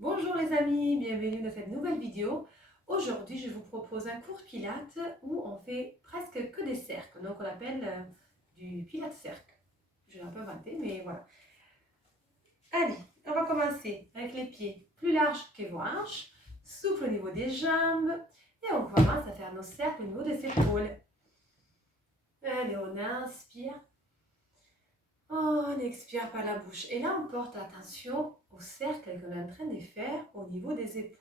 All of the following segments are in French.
Bonjour les amis, bienvenue dans cette nouvelle vidéo. Aujourd'hui, je vous propose un cours pilates où on fait presque que des cercles, donc on appelle du pilates cercle. Je l'ai un peu inventé, mais voilà. Allez, on va commencer avec les pieds plus larges que vos hanches, souple au niveau des jambes et on commence à faire nos cercles au niveau des épaules. Allez, on inspire. On expire par la bouche. Et là, on porte attention au cercle qu'on est en train de faire au niveau des épaules.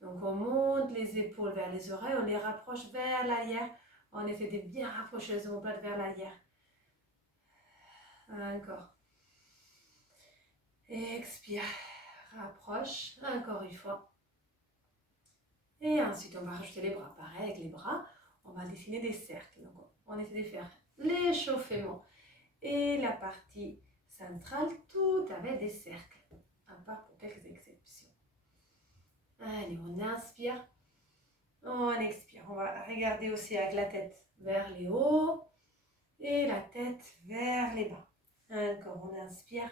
Donc, on monte les épaules vers les oreilles, on les rapproche vers l'arrière. On essaie de bien rapprocher les omoplates vers l'arrière. Encore. Expire. Rapproche. Encore une fois. Et ensuite, on va rajouter les bras. Pareil, avec les bras, on va dessiner des cercles. Donc, on essaie de faire l'échauffement. Et la partie centrale, tout avec des cercles. À part pour quelques exceptions. Allez, on inspire. On expire. On va regarder aussi avec la tête vers les hauts et la tête vers les bas. Encore, on inspire.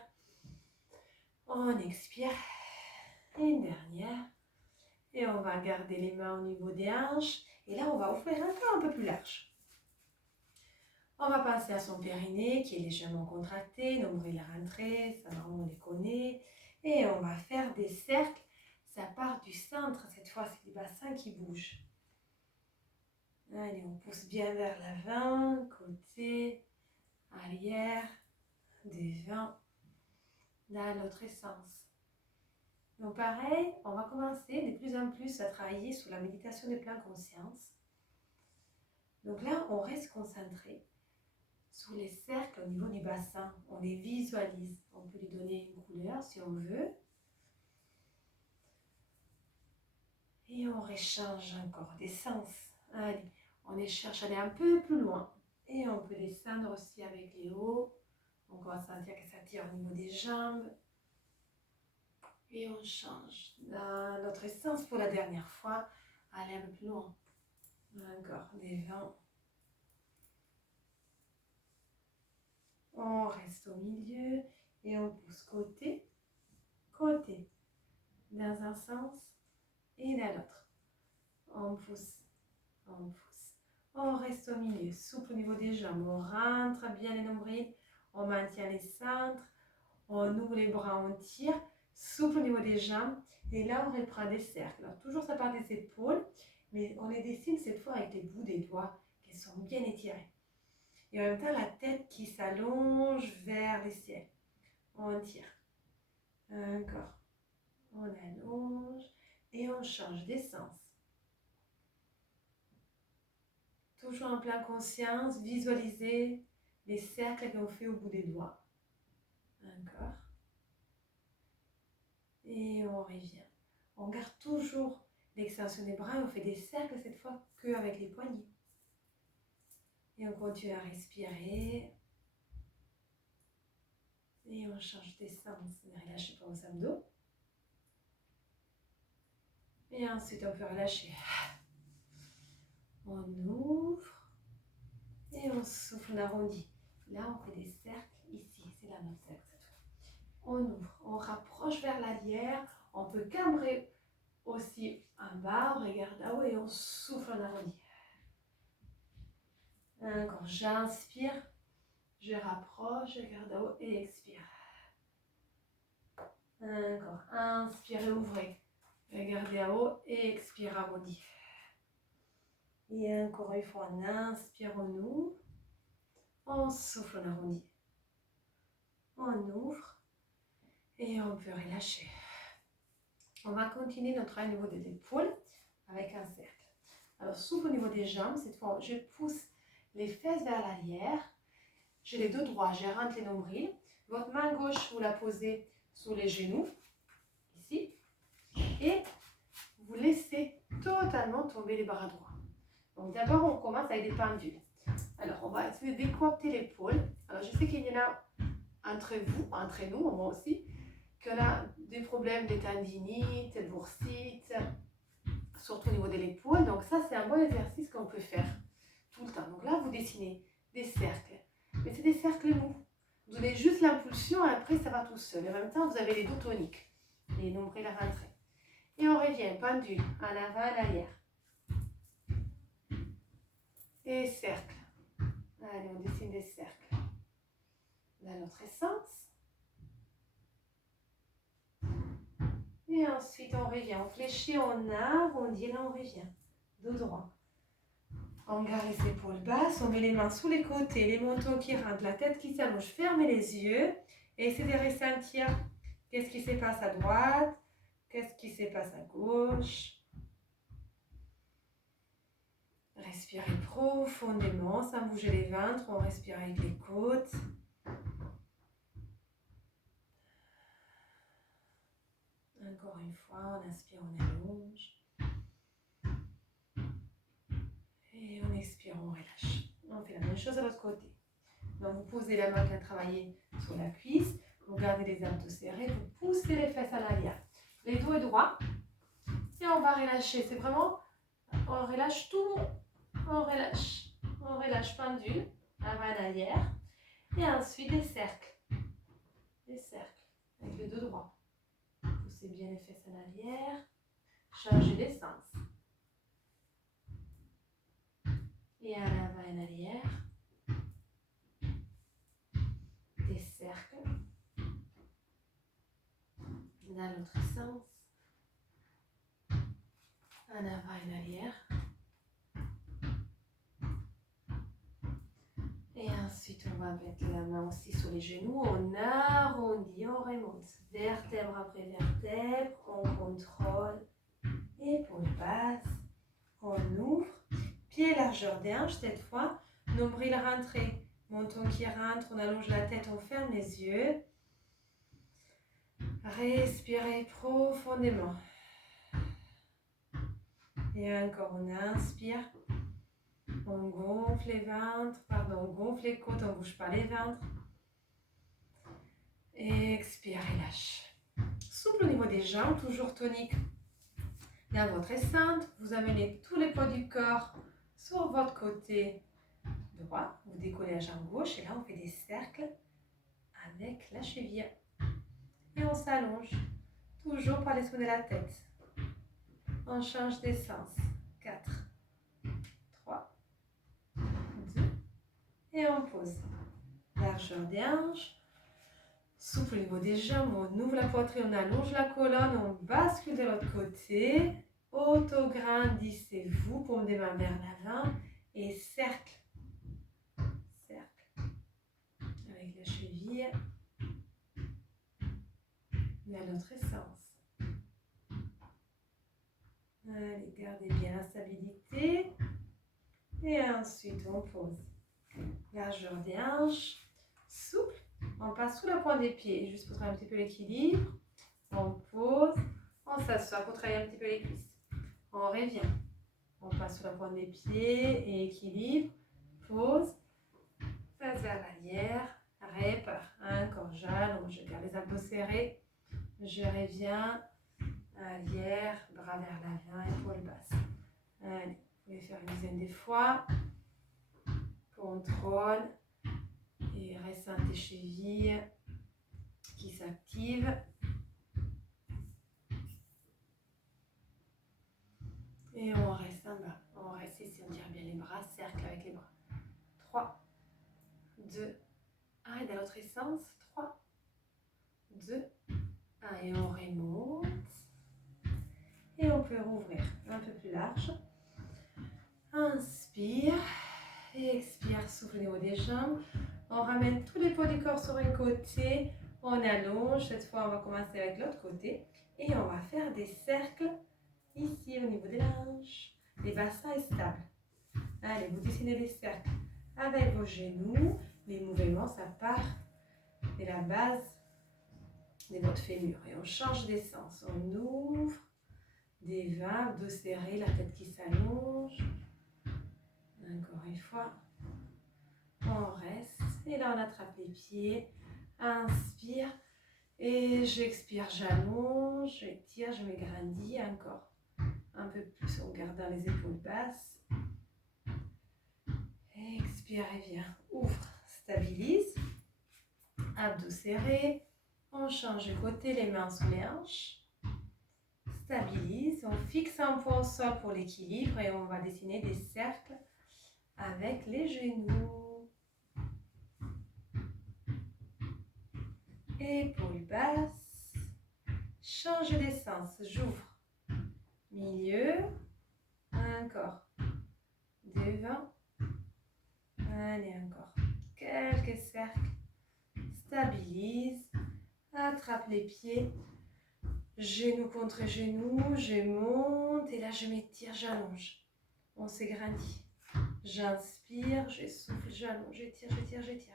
On expire. Une dernière. Et on va garder les mains au niveau des hanches. Et là, on va ouvrir encore un peu plus large. On va passer à son périnée qui est légèrement contracté, nombril rentré, ça on les connaît. Et on va faire des cercles. Ça part du centre, cette fois c'est les bassins qui bougent. Allez, on pousse bien vers l'avant, côté, arrière, devant, dans l'autre sens. Donc pareil, on va commencer de plus en plus à travailler sur la méditation de pleine conscience. Donc là, on reste concentré sur les cercles au niveau du bassin. On les visualise. On peut lui donner une couleur si on veut. Et on rechange encore des sens. Allez, on cherche à aller un peu plus loin. Et on peut descendre aussi avec les hauts. On va sentir que ça tire au niveau des jambes. Et on change dans notre sens pour la dernière fois. Aller un peu plus loin. Encore, devant. On reste au milieu et on pousse côté, côté. Dans un sens et dans l'autre. On pousse, on pousse. On reste au milieu, souple au niveau des jambes. On rentre bien les nombrils. On maintient les centres. On ouvre les bras, on tire. Souple au niveau des jambes. Et là, on reprend des cercles. Alors, toujours ça part des épaules. Mais on les dessine cette fois avec les bouts des doigts qui sont bien étirés. Et en même temps, la tête qui s'allonge vers les ciels. On tire. Encore. On allonge et on change d'essence. Toujours en pleine conscience, visualisez les cercles qu'on fait au bout des doigts. Encore. Et on revient. On garde toujours l'extension des bras et on fait des cercles cette fois qu'avec les poignets. Et on continue à respirer. Et on change d'essence. Ne relâchez pas vos abdos. Et ensuite, on peut relâcher. On ouvre. Et on souffle, on arrondit. Là, on fait des cercles ici. C'est là notre cercle cette fois. On ouvre. On rapproche vers l'arrière. On peut cambrer aussi en bas. On regarde là-haut et on souffle, on arrondit. Encore, j'inspire. Je rapproche, je regarde là-haut et expire. Encore, inspirez, ouvrez. Regardez là-haut et expire, arrondi. Et encore une fois, on inspire, on ouvre. On souffle, on arrondit. On ouvre et on peut relâcher. On va continuer notre travail au niveau des épaules avec un cercle. Alors, souffle au niveau des jambes. Cette fois, je pousse les fesses vers l'arrière. J'ai les deux droits, je rentre les nombrils. Votre main gauche, vous la posez sous les genoux, ici. Et vous laissez totalement tomber les bras droits. Donc d'abord, on commence avec des pendules. Alors, on va essayer de décoifter l'épaule. Alors, je sais qu'il y en a entre vous, entre nous, moi aussi, qu'on a des problèmes de tendinite, de boursite, surtout au niveau de l'épaule. Donc ça, c'est un bon exercice qu'on peut faire tout le temps. Donc là, vous dessinez des cercles. Mais c'est des cercles mous. Vous donnez juste l'impulsion et après, ça va tout seul. Et en même temps, vous avez les dos toniques. Les nombrils rentrés. Et on revient, pendule, en avant, en arrière. Et cercle. Allez, on dessine des cercles. Dans l'autre sens. Et ensuite, on revient. On fléchit, on arrondit, là, on revient. Dos droit. On garde les épaules basses, on met les mains sous les côtés, les mentons qui rentrent, la tête qui s'allonge. Fermez les yeux et essayez de ressentir qu'est-ce qui se passe à droite, qu'est-ce qui se passe à gauche. Respirez profondément sans bouger les ventres, on respire avec les côtes. Encore une fois, on inspire, on allonge. Et on expire, on relâche. On fait la même chose à l'autre côté. Donc vous posez la main qui a travaillé sur la cuisse, vous gardez les abdos serrés, vous poussez les fesses à l'arrière. Les dos est droit. Et on va relâcher. C'est vraiment, on relâche tout. On relâche pendule, avant et arrière. Et ensuite des cercles. Des cercles avec le dos droit. Poussez bien les fesses à l'arrière. Changez les sens. Et en avant et en arrière. Des cercles. Dans l'autre sens. En avant et en arrière. Et ensuite, on va mettre la main aussi sur les genoux. On arrondit, on remonte. Vertèbre après vertèbre. On contrôle. Épaules basses. On ouvre. Pied largeur des hanches cette fois. Nombril rentré. Menton qui rentre. On allonge la tête. On ferme les yeux. Respirez profondément. Et encore, on inspire. On gonfle les ventres, on gonfle les côtes, on ne bouge pas les ventres. Expire et lâche. Souple au niveau des jambes, toujours tonique. Dans votre centre, vous amenez tous les poids du corps sur votre côté droit. Vous décollez la jambe gauche et là on fait des cercles avec la cheville. Et on s'allonge, toujours par les soins de la tête. On change d'essence. 4, 3, 2, et on pose. Largeur des hanches. Souple au niveau des jambes, on ouvre la poitrine, on allonge la colonne, on bascule de l'autre côté. Autograndissez-vous, paume des mains vers l'avant et cercle. Cercle. Avec la cheville. Dans l'autre sens. Allez, gardez bien la stabilité. Et ensuite, on pose. Largeur des hanches. Souple. On passe sous la pointe des pieds, juste pour travailler un petit peu l'équilibre. On pose. On s'assoit pour travailler un petit peu les cuisses. On revient. On passe sous la pointe des pieds et équilibre. Pose. Passe vers l'arrière. Répare. Encore j'allonge. Je garde les abdos serrés. Je reviens. Arrière. Bras vers l'avant. Épaules basses. Allez. Vous pouvez faire une dizaine de fois. Contrôle. Et ressent tes chevilles qui s'activent. Et on reste en bas. On reste ici, on tire bien les bras, cercle avec les bras. 3, 2, 1. Et dans l'autre sens. 3, 2, 1. Et on remonte. Et on peut rouvrir un peu plus large. Inspire. Et expire, souffle au niveau des jambes. On ramène tous les poids du corps sur un côté. On allonge. Cette fois, on va commencer avec l'autre côté. Et on va faire des cercles ici au niveau des hanches. Les bassins est stable. Allez, vous dessinez des cercles avec vos genoux. Les mouvements, ça part de la base de votre fémur. Et on change d'essence. On ouvre des vins, dos serrés, la tête qui s'allonge. Encore une fois. On reste. Et là, on attrape les pieds. Inspire. Et j'expire, j'allonge, j'étire, je m'agrandis encore. Un peu plus en gardant les épaules basses. Expire et viens. Ouvre, stabilise. Abdos serrés. On change de côté, les mains sous les hanches. stabilise. On fixe un point au sol pour l'équilibre et on va dessiner des cercles avec les genoux. Épaules basses. Change d'essence. J'ouvre. Milieu. Encore. Devant. Allez, encore. Quelques cercles. Stabilise. Attrape les pieds. Genou contre genou. Je monte. Et là, je m'étire, j'allonge. On s'égrandit. J'inspire, je souffle, j'allonge, j'étire, j'étire, j'étire.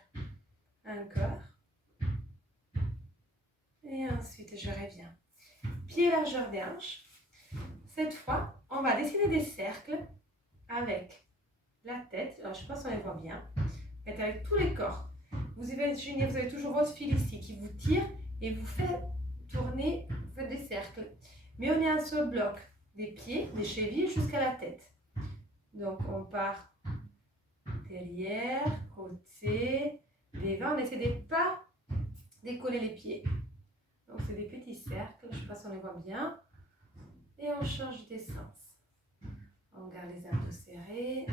Encore. Et ensuite, je reviens. Pied largeur des hanches. Cette fois, on va dessiner des cercles avec la tête. Alors, je ne sais pas si on les voit bien. Mais avec tous les corps. Vous imaginez, vous avez toujours votre fil ici qui vous tire et vous fait tourner, vous faites des cercles. Mais on est un seul bloc. Des pieds, des chevilles jusqu'à la tête. Donc, on part derrière, côté, devant. On essaie de ne pas décoller les pieds. Donc, c'est des petits cercles. Je ne sais pas si on les voit bien. Et on change d'essence. On garde les abdos serrés.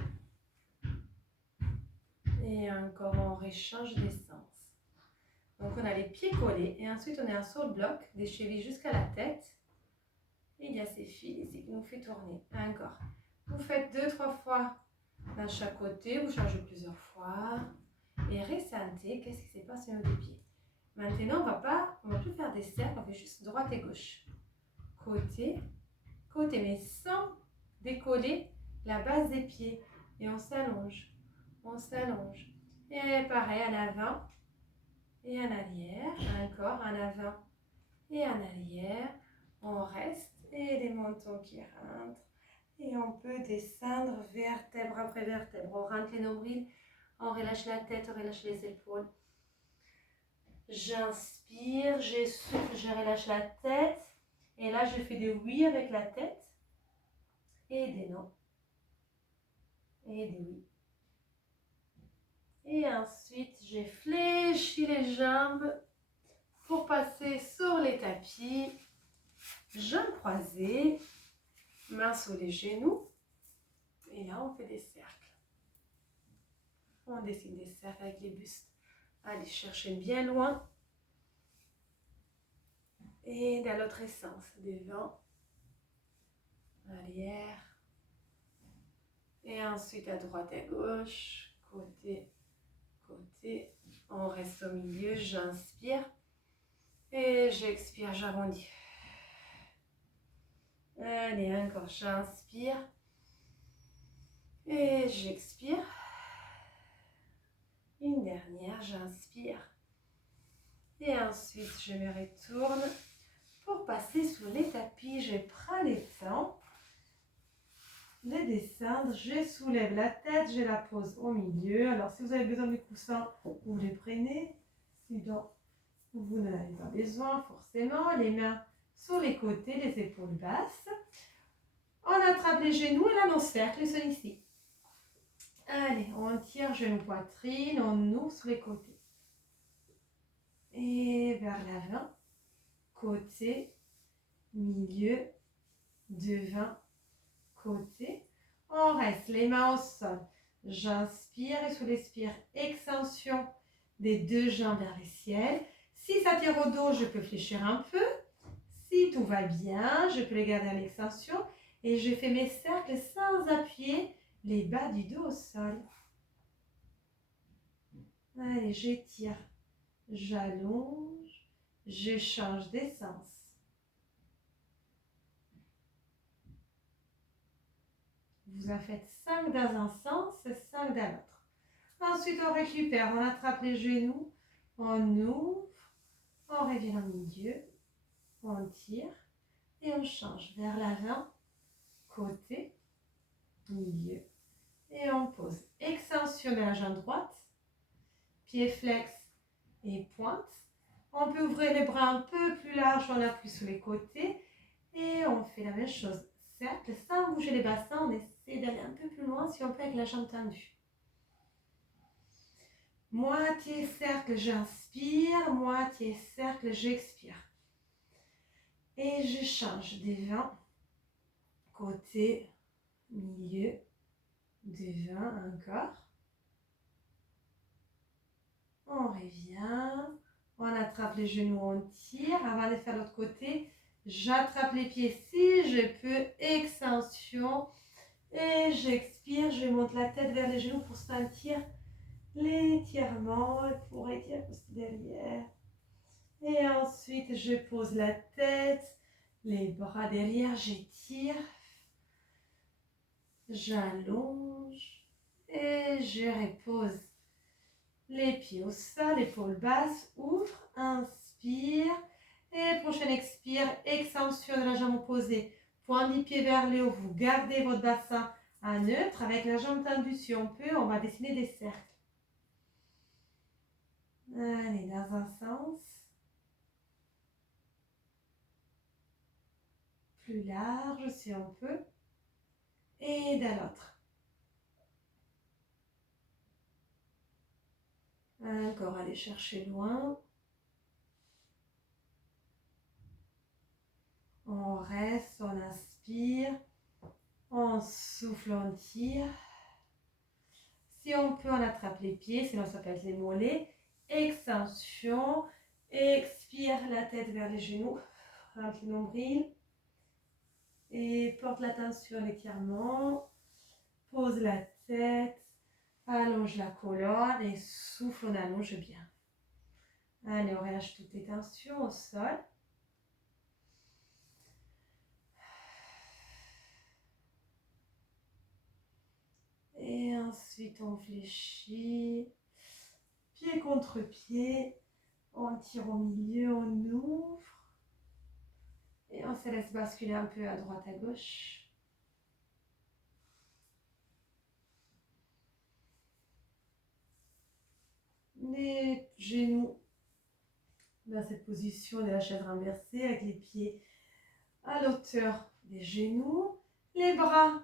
Et encore, on rechange d'essence. Donc, on a les pieds collés. Et ensuite, on est un seul bloc, des chevilles jusqu'à la tête. Et il y a ces fils ici qui nous fait tourner. Encore. Vous faites 2-3 fois dans chaque côté. Vous changez plusieurs fois. Et ressentez qu'est-ce qui se passe au niveau des pieds. Maintenant, on va plus faire des cercles, on fait juste droite et gauche. Côté, côté, mais sans décoller la base des pieds. Et on s'allonge, on s'allonge. Et pareil, en avant et en arrière. Encore en avant et en arrière. On reste et les mentons qui rentrent. Et on peut descendre vertèbre après vertèbre. On rentre les nombrils, on relâche la tête, on relâche les épaules. J'inspire, je souffle, je relâche la tête. Et là, je fais des oui avec la tête. Et des non. Et des oui. Et ensuite, je fléchis les jambes pour passer sur les tapis. Jambes croisées. Mains sur les genoux. Et là, on fait des cercles. On dessine des cercles avec les bustes. Allez chercher bien loin. Et dans l'autre sens, devant, arrière. Et ensuite à droite et à gauche, côté, côté. On reste au milieu, j'inspire. Et j'expire, j'arrondis. Allez, encore, j'inspire. Et j'expire. Une dernière, j'inspire. Et ensuite, je me retourne pour passer sous les tapis. Je prends le temps de descendre. Je soulève la tête, je la pose au milieu. Alors, si vous avez besoin du coussin, vous les prenez. Sinon, vous n'en avez pas besoin forcément. Les mains sur les côtés, les épaules basses. On attrape les genoux et là, nos cercles sont ici. Allez, on tire genou poitrine, on ouvre sur les côtés. Et vers l'avant, côté, milieu, devant, côté. On reste les mains au sol. J'inspire et sous l'expire, extension des deux jambes vers le ciel. Si ça tire au dos, je peux fléchir un peu. Si tout va bien, je peux les garder à l'extension. Et je fais mes cercles sans appuyer les bas du dos au sol. Allez, j'étire. J'allonge, je change d'essence. Vous en faites 5 dans un sens et 5 dans l'autre. Ensuite, on récupère, on attrape les genoux, on ouvre, on revient au milieu, on tire et on change vers l'avant, côté, milieu et on pose. Extension de la jambe droite, pied flex et pointe. On peut ouvrir les bras un peu plus larges, on appuie sur les côtés et on fait la même chose. Cercle, sans bouger les bassins, on essaie d'aller un peu plus loin si on peut avec la jambe tendue. Moitié cercle, j'inspire, moitié cercle, j'expire. Et je change devant, côté, milieu, devant encore. On revient, on attrape les genoux, on tire. Avant de faire l'autre côté, j'attrape les pieds si je peux, extension. Et j'expire, je monte la tête vers les genoux pour sentir l'étirement, pour étirer derrière. Et ensuite, je pose la tête, les bras derrière, j'étire, j'allonge et je repose. Les pieds au sol, épaules basses, ouvre, inspire. Et prochaine expire, extension de la jambe opposée. Point du pied vers le haut, vous gardez votre bassin à neutre avec la jambe tendue. Si on peut, on va dessiner des cercles. Allez, dans un sens. Plus large si on peut. Et dans l'autre. Encore aller chercher loin. On reste, on inspire. On souffle, on tire. Si on peut, on attrape les pieds, sinon ça peut être les mollets. Extension. Expire la tête vers les genoux. Rentre le nombril. Et porte l'attention à l'étirement. Pose la tête. Allonge la colonne et souffle, on allonge bien. Allez, on relâche toutes les tensions au sol. Et ensuite, on fléchit. Pied contre pied. On tire au milieu, on ouvre. Et on se laisse basculer un peu à droite, à gauche. Les genoux dans cette position de la chaise renversée avec les pieds à l'auteur des genoux. Les bras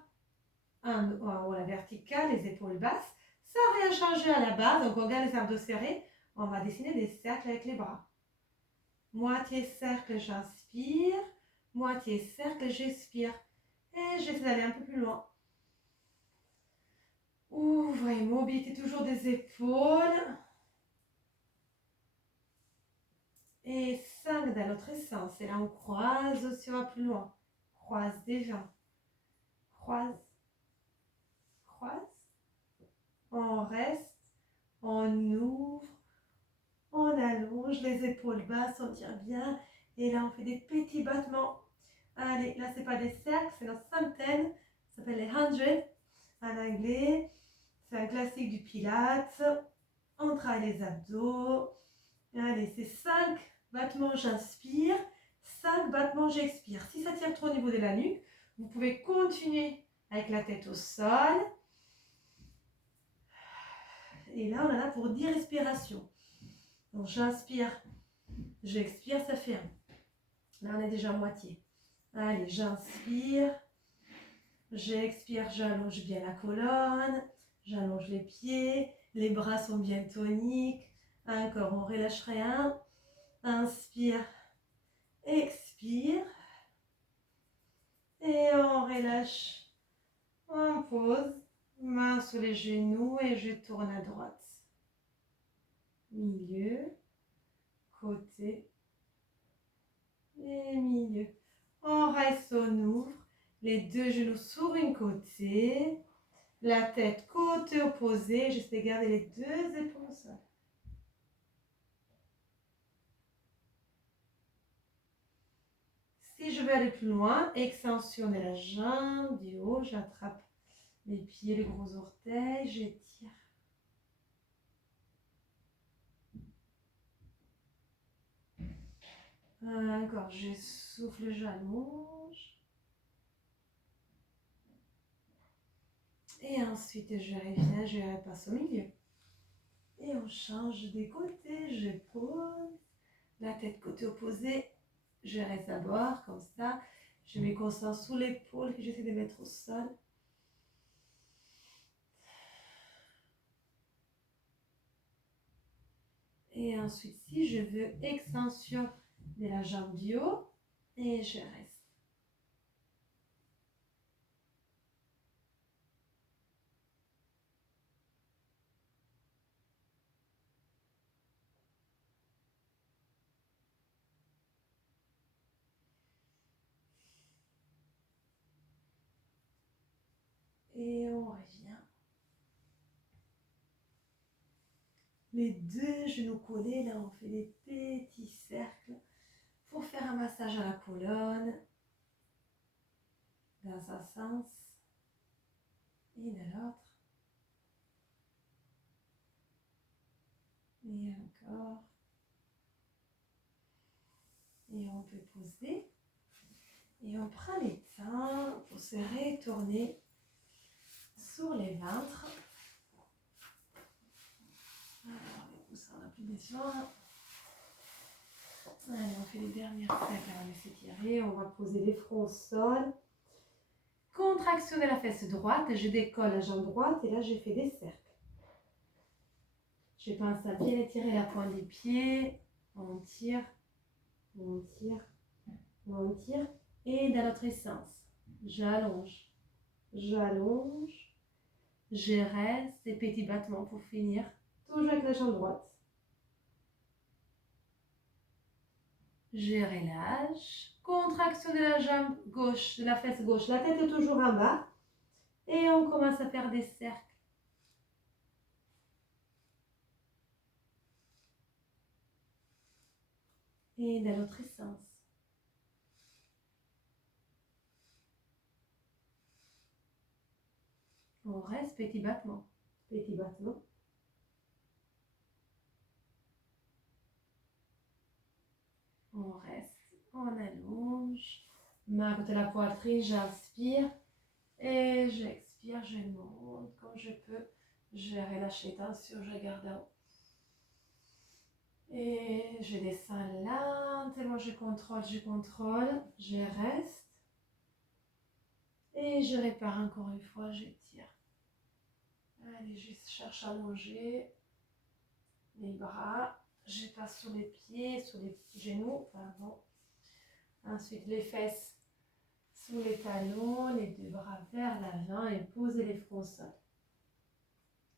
en haut à la verticale, les épaules basses. Sans rien changer à la base, donc on garde les abdos serrés. On va dessiner des cercles avec les bras. Moitié cercle, j'inspire. Moitié cercle, j'expire. Et j'essaie d'aller un peu plus loin. Ouvrez, mobilité toujours des épaules. Et 5 dans l'autre sens. Et là, on croise aussi, on va plus loin. Croise déjà. Croise. Croise. On reste. On ouvre. On allonge les épaules basses, on tire bien. Et là, on fait des petits battements. Allez, là, c'est pas des cercles, c'est la centaine. Ça s'appelle les 100 en anglais. C'est un classique du Pilates. On travaille les abdos. Allez, c'est 5 battements, j'inspire. 5 battements, j'expire. Si ça tire trop au niveau de la nuque, vous pouvez continuer avec la tête au sol. Et là, on en a pour 10 respirations. Donc, j'inspire, j'expire, ça fait 1. Là, on est déjà à moitié. Allez, j'inspire, j'expire, j'allonge bien la colonne, j'allonge les pieds, les bras sont bien toniques. Encore, on relâche rien. Inspire, expire. Et on relâche. On pose, main sur les genoux et je tourne à droite. Milieu, côté et milieu. On reste, on ouvre. Les deux genoux sur une côté. La tête côté opposé. J'essaie de garder les deux épaules au sol. Si je veux aller plus loin, extension de la jambe du haut. J'attrape les pieds, les gros orteils. J'étire. Encore, je souffle, j'allonge. Et ensuite, je reviens, je repasse au milieu. Et on change des côtés, je pose. La tête côté opposé, je reste d'abord, comme ça. Je me concentre sous l'épaule que j'essaie de mettre au sol. Et ensuite, si je veux, extension de la jambe du haut. Et je reste. Et on revient. Les deux genoux collés, là on fait des petits cercles pour faire un massage à la colonne, dans un sens et dans l'autre. Et encore. Et on peut poser. Et on prend les temps pour se retourner sur les ventres. Alors, les coussins, on n'a plus besoin. Allez, on fait les dernières cercles, on va laisser tirer. On va poser les fronts au sol. Contraction de la fesse droite. Je décolle la jambe droite et là, j'ai fait des cercles. Je pense à bien étirer la pointe des pieds. On tire, on tire, on tire. Et dans l'autre sens, j'allonge, j'allonge, je reste, des petits battements pour finir, toujours avec la jambe droite. Je relâche, contraction de la jambe gauche, de la fesse gauche, la tête est toujours en bas. Et on commence à faire des cercles. Et dans l'autre sens. On reste, petit battement, petit battement. On reste, on allonge, main contre la poitrine, j'inspire et j'expire, je monte comme je peux. Je relâche les tensions, je garde en haut. Et je descends lentement, je contrôle, je reste. Et je répare encore une fois, je tire. Allez, je cherche à allonger les bras. Je passe sur les pieds, sur les genoux, pardon. Ensuite, les fesses sous les talons, les deux bras vers l'avant et posez les fronts au sol.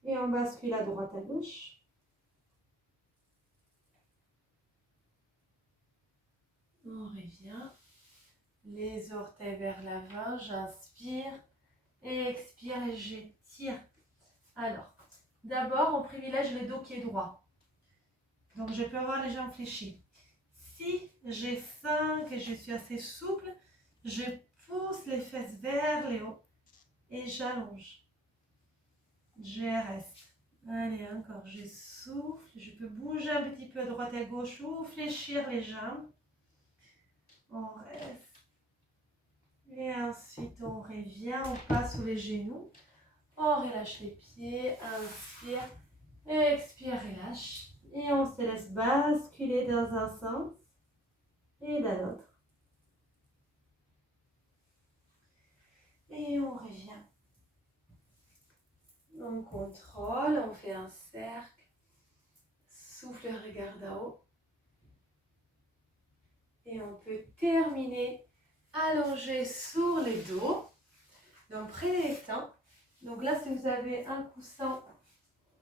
Et on bascule à droite, à gauche. On revient. Les orteils vers l'avant, j'inspire et expire et je tire. Alors, d'abord, on privilège le dos qui est droit. Donc, je peux avoir les jambes fléchies. Si je sens que je suis assez souple, je pousse les fesses vers le haut et j'allonge. Je reste. Allez, encore, je souffle. Je peux bouger un petit peu à droite et à gauche ou fléchir les jambes. On reste. Et ensuite, on revient, on passe sous les genoux. On relâche les pieds, inspire, expire, relâche. Et on se laisse basculer dans un sens et dans l'autre. Et on revient. On contrôle, on fait un cercle. Souffle, regarde à haut. Et on peut terminer allongé sur le dos. Donc prenez les temps. Donc là, si vous avez un coussin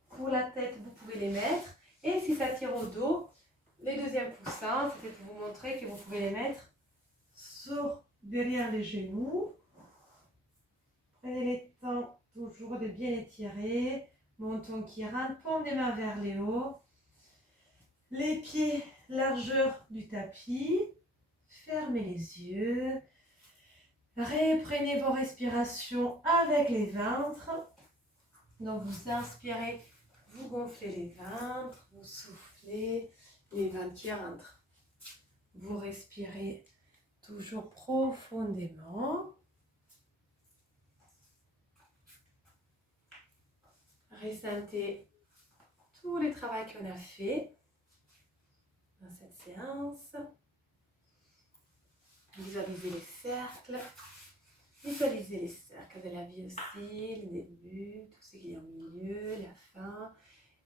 pour la tête, vous pouvez les mettre. Et si ça tire au dos, les deuxièmes coussins, c'était pour vous montrer que vous pouvez les mettre sur derrière les genoux. Prenez les temps toujours de bien étirer. Menton qui rentre, paume des mains vers les hauts. Les pieds, largeur du tapis. Fermez les yeux. Reprenez vos respirations avec les ventres. Donc vous inspirez, vous gonflez les ventres, vous soufflez, les ventres qui rentrent. Vous respirez toujours profondément. Ressentez tout le travail qu'on a fait dans cette séance. Visualisez les cercles. Visualisez les cercles de la vie aussi, le début, tout ce qui est au milieu, la fin.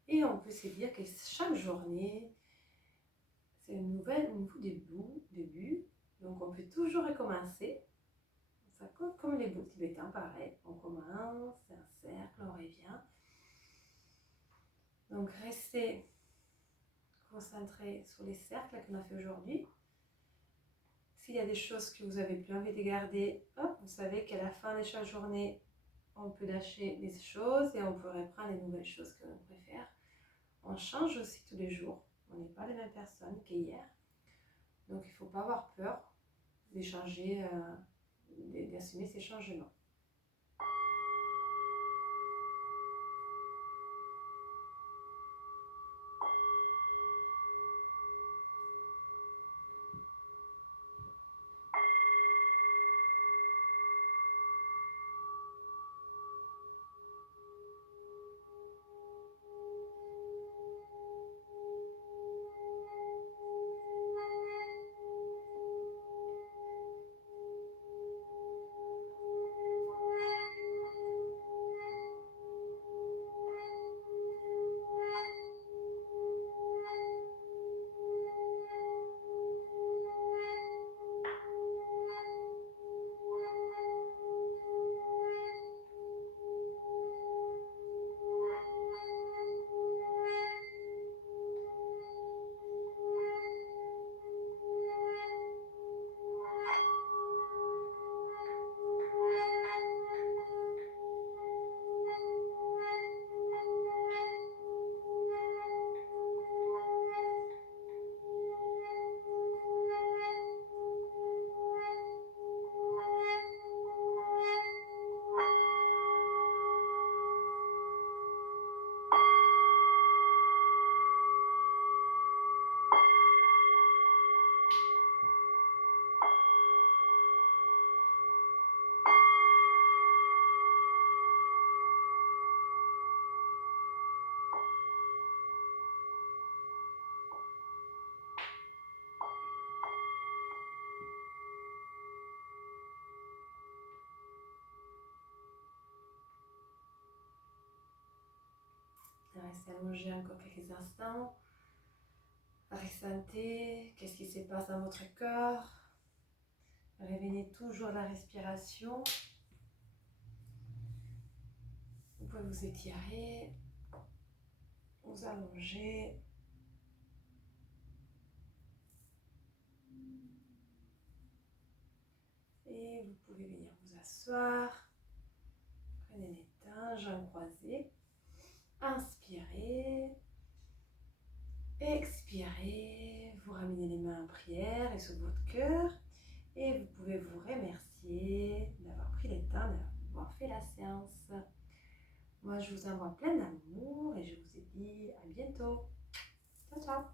Et on peut se dire que chaque journée, c'est un nouveau début. Donc on peut toujours recommencer. Ça compte comme les bouts tibétains, pareil. On commence, c'est un cercle, on revient. Donc restez concentrés sur les cercles qu'on a fait aujourd'hui. S'il y a des choses que vous avez plus envie de garder, hop, vous savez qu'à la fin de chaque journée, on peut lâcher les choses et on peut reprendre les nouvelles choses que l'on préfère. On change aussi tous les jours. On n'est pas les mêmes personnes qu'hier. Donc il ne faut pas avoir peur d'échanger, d'assumer ces changements. Restez allongé encore quelques instants. Ressentez qu'est-ce qui se passe dans votre corps. Revenez toujours à la respiration. Vous pouvez vous étirer, vous allonger. Et vous pouvez venir vous asseoir. Prenez les temps, jambes croisées. Inspirez. Expirez. Vous ramenez les mains en prière et sur votre cœur. Et vous pouvez vous remercier d'avoir pris le temps d'avoir fait la séance. Moi, je vous envoie plein d'amour et je vous dis à bientôt. Ciao, ciao.